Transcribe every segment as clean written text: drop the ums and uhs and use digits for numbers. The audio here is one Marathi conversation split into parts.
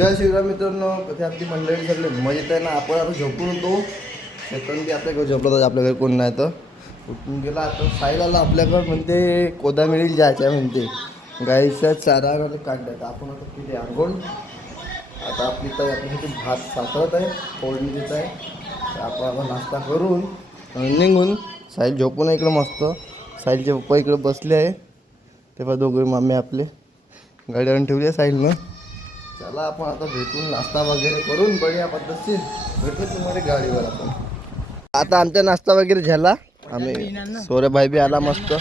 जय श्रीराम मित्रांनो, कधी आपली मंडळी सगळे मजेत आहे ना. आपण आता झोपून होतो. शेतून की आपल्या घरी झोपला तर आपल्या घरी कोण नाही तर उठून गेला. आता साईल आला आपल्याकडं, म्हणते कोदा मिळेल जायचं आहे म्हणते. गाईचा चारा काढला तर आपण आता किती आंघोळ. आता आपली तर आपल्यासाठी भात साठवत आहे, फोडणी देत आहे. तर आपण आता नाश्ता करून निघून. साईल झोपून आहे इकडं मस्त. साईलचे पप्पा इकडं बसले आहे. तेव्हा दोघे मामे आपले गाडी आणून ठेवली आहे साईलनं. चला आपण आता भेटून नाश्ता वगैरे करून बढिया पद्धतशीर भेटू तुम्हाला गाडीवर. आपण आता आमचा नाश्ता वगैरे झाला. आम्ही सोऱ्याबाई बी आला मस्त.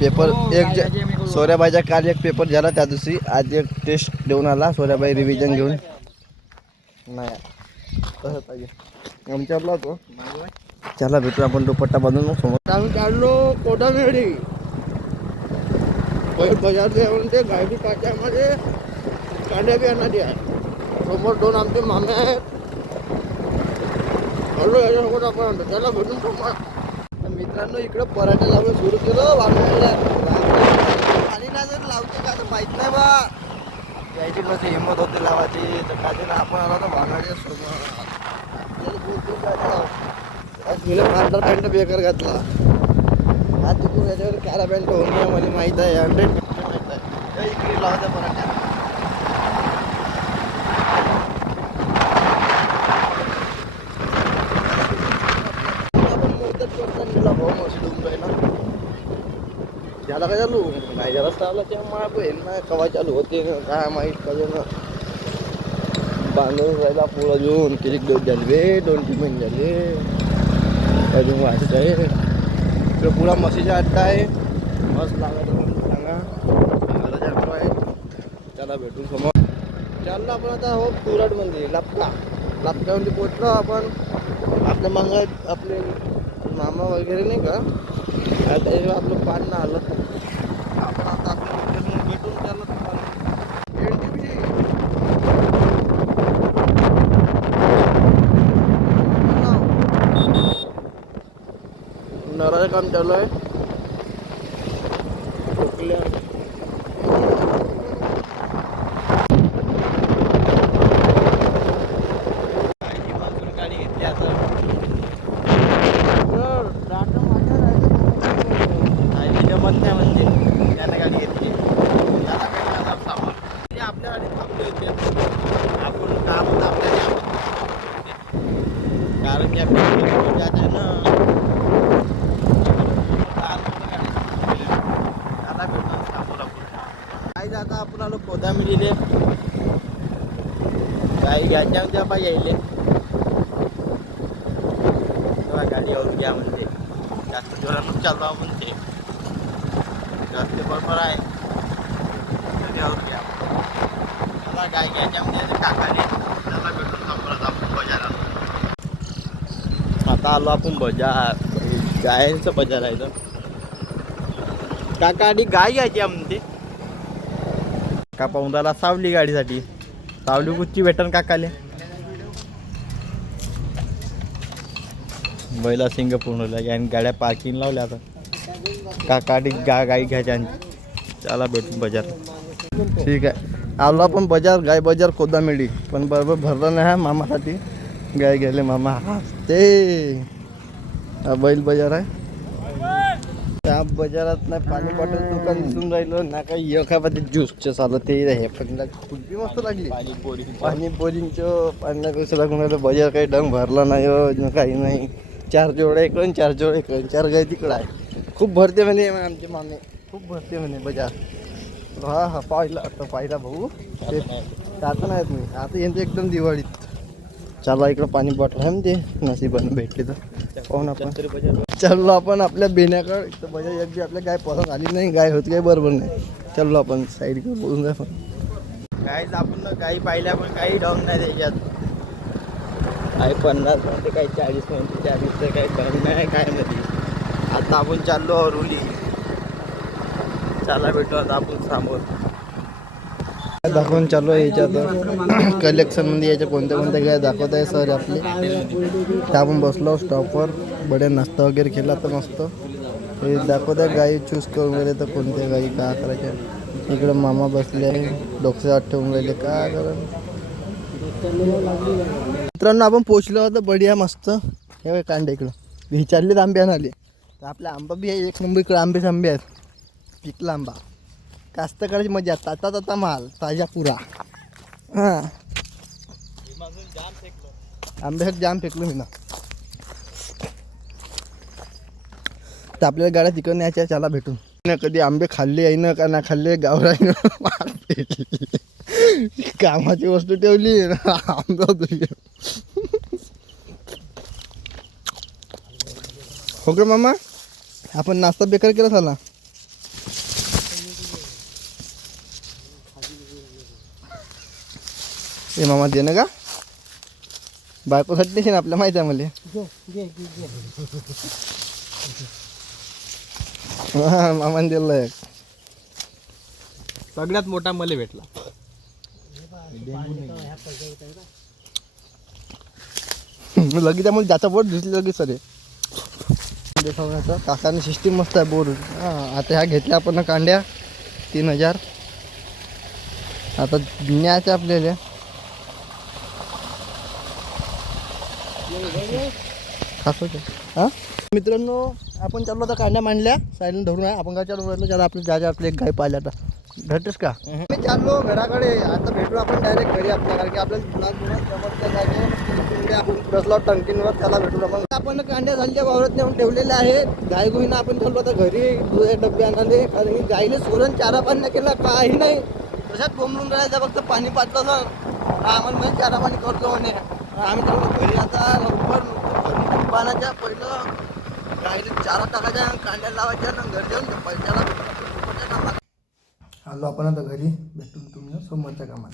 पेपर एक सोऱ्याबाईचा काल एक पेपर झाला, त्या दिवशी आज एक टेस्ट देऊन आला सोऱ्याबाई रिव्हिजन घेऊन. नाही तसं पाहिजे आमच्याला तो. चला भेटू आपण दुपट्टा बांधून मग समोर आम्ही काढलो कोडामेडी बजार ते गाडी काट्यामध्ये कांड्या बी आणणार आहे. समोर दोन आमचे मामे आहेत. हॅलो याच्यासोबत आपण आणतो त्याला भेटून समोर. मित्रांनो इकडं पराठे लावणं सुरू केलं. वागण्याला पाणी नाही जर लावते का तर माहीत नाही बा. यायची कसं हिंमत होते लावायची तर काय ना आपण आला तर वागण्याच्या समोर पांढरा पॅन्ट बेकार घातला. हा तिकडून याच्यावर कॅरा पॅन्ट होऊन गया मला माहीत आहे. 100% माहीत आहे. इकडे लावत्या पराठ्या. त्याला काय चालू नाही जरा चालला तेव्हा ना कवा चालू होते काय माहीत कधी ना. बांधून राहिला पुढं घेऊन किती दिवस झाले 2-3 महिने झाले. अजून वाटत आहे इकडे पुरा म्हशीचा अड्डा आहे. मस्त लागत म्हणून सांगा आहे. त्याला भेटून समोर चाललो आपण आता. हो सुरतमध्ये लापकामध्ये पोचलो आपण. आपल्या मांग आपले मामा वगैरे नाही का आता आपलं पाणी आलं. आपण आता आपल्या भेटून चाललो नराचं काम चालू आहे. गाडी घेतली आता जमत नाही म्हणजे त्याने गाडी घेतली. आपल्या गाडी थांबली होती आपण काम आपल्या कारण जात आहे ना. काय आता आपण आलो कोदामिरीले. गाडी घ्यायच्या त्या पाहिजे यायले तेव्हा गाडी घेऊन घ्या म्हणते. जास्त जोरानं चालवा म्हणते. जास्त बरोबर आहे घेऊन घ्या. मला गाय घ्यायच्या म्हणजे काकाने त्याला भेटून सापडत आपण बाजारात. आता आलो आपण बाजार. गायांचं बाजार आहे तर काका आधी गाय घ्यायची म्हणते. का पाहून राहिला सावली गाडीसाठी. सावली कुठची भेटन काकाले. बैला सिंग पूर्ण आणि गाड्या पार्किंग लावल्या. आता काका आधी गाई घ्यायच्या. चला भेटून बाजार. ठीक आहे आलो आपण बाजार. गाय बाजार कोदामेडी पण बरोबर भरलं नाही मामासाठी. गाय गेले मामा ते बैल बाजार आहे. त्या बाजारात नाही पाणी बॉटल दुकान दिसून राहिलं ना. काही एखादी ज्यूसचं चाललं ते हे पण खुर्पी मस्त लागली. पाणीपुरींचं पाण्यापेक्षा लागून राहिलं. बाजार काही डंग भरला नाही काही नाही. 4 जोड्या इकडून 4 जोड्या इकडून 4 गाय तिकडं आहे. खूप भरते म्हणे आमचे मामे. खूप भरते म्हणे बाजार. हा पाहिला भाऊ ते आता नाहीत मी आता यांचं एकदम दिवाळीत. चला इकडं पाणी बॉटल आहे ते नशिबानं भेटले तर पाहून आपण चाललो आपण आपल्या बेण्याकडं. इथं बजाज एक बी आपल्या गाय पसंत आली नाही. गाय होती काही बरोबर नाही. चाललो आपण साईडकडे बोलून जाय. पण गायच आपण गाई पाहिल्या पण काही ढंग नाही त्याच्यात. काही 50 म्हणते काही 40 म्हणते 40 तर काही ढंग नाही काय मध्ये. आता आपण चाललो अरुली. चला भेटू आता आपण समोर. दाखवून चालू आहे याच्यात कलेक्शनमध्ये याच्या कोणत्या गाय दाखवत आहे सर आपले. त्या आपण बसलो स्टॉपवर. बड्या नाश्ता वगैरे केला तर मस्त हे दाखवत आहे. गाई चूज करून गेले तर कोणत्या गाई काय करायच्या. इकडं मामा बसले डोक्यात ठेवून राहिले काय करा. मित्रांनो आपण पोचलो होतो बढिया मस्त. हे कांडे इकडं विचारले आंबे आणाले तर आपला आंबा बी आहे एक नंबर. इकडं आंबे आहेत पिकला आंबा. कास्तकाराची मजा ताता ताता माल ताजा पुरा. हां आंब्यासाठी जाम फेकलो मी ना. तर आपल्याला गाड्या तिकडं न्यायच्या चला भेटून. कधी आंबे खाल्ले आहे ना का ना खाल्ले गावराई कामाची वस्तू ठेवली आंबा हो का मामा. आपण नाश्ता बेकार केला झाला. हे मामा दे ना का बायकोसाठी नाही ना आपल्या माहिती आहे मला. हा मामाने दिलं एक सगळ्यात मोठा मला भेटला. लगेच त्यामुळे ज्याचा बोट दिसले लगेच सरे देखावण्याचा. काकाने सिस्टीम मस्त आहे बोर. हां आता ह्या घेतल्या आपण कांड्या 3000. आता न्यायच्या आपल्याला. हां मित्रांनो आपण चाललो आता कांड्या मांडल्या साईडला धरून आहे. आपण काय चालू राहिलो ज्याला आपल्या ज्या आपले एक गाय पाहिल्या आता भेटतेस का. मी चाललो घराकडे. आता भेटू आपण डायरेक्ट घरी आपल्या. कारण की आपल्याला आपण बसलो टंकींवर त्याला भेटू. आपण कांड्या झाल्या वावरात नेऊन ठेवलेल्या आहेत. गाय गोईनं आपण चाललो आता घरी डबे आणाले. कारण की गाईने सोडून चारा पाणी केला काही नाही. तशाच बोंबलून राहायचं फक्त पाणी पाजलं तर आम्हाला म्हणजे चारा पाणी करतो म्हणे. आम्ही चाललो घरी आता लवकर पाण्याच्या पहिलं गाईला चारा टाकायच्या कांड्या लावायच्या घर जाऊन त्याला आलो आपण आता घरी भेटून तुम्ही सोमवारच्या कामात.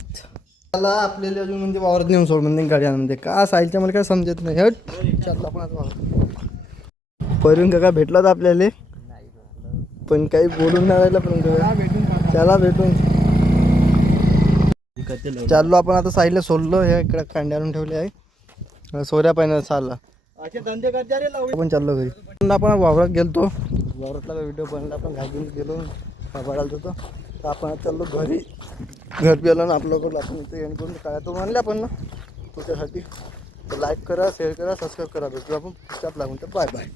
त्याला आपल्याला अजून म्हणजे वावरात नेऊन सोड म्हणजे गाडी आणून का साईलच्या मला काय समजत नाही. हट चाललो आपण आता वावरात. परून काका भेटला तर आपल्याला पण काही बोलून नाही राहिलं. पण त्याला भेटून चाललो आपण आता साईडला सोडलो. हे इकडे कांडे आणून ठेवले आहे. सोऱ्या पाहिजे चालला आपण चाललो घरी. आपण वावरात गेलतो. वावरातला व्हिडिओ बनला आपण घालून गेलो पडायला होतो. तर आपण चाललो घरी. घर गेलो ना आपल्याकडून आपण इथे येऊन करून काय तो म्हणले आपण ना तुझ्यासाठी. लाईक करा शेअर करा सबस्क्राईब करा. भेटू आपण लागून तर बाय बाय.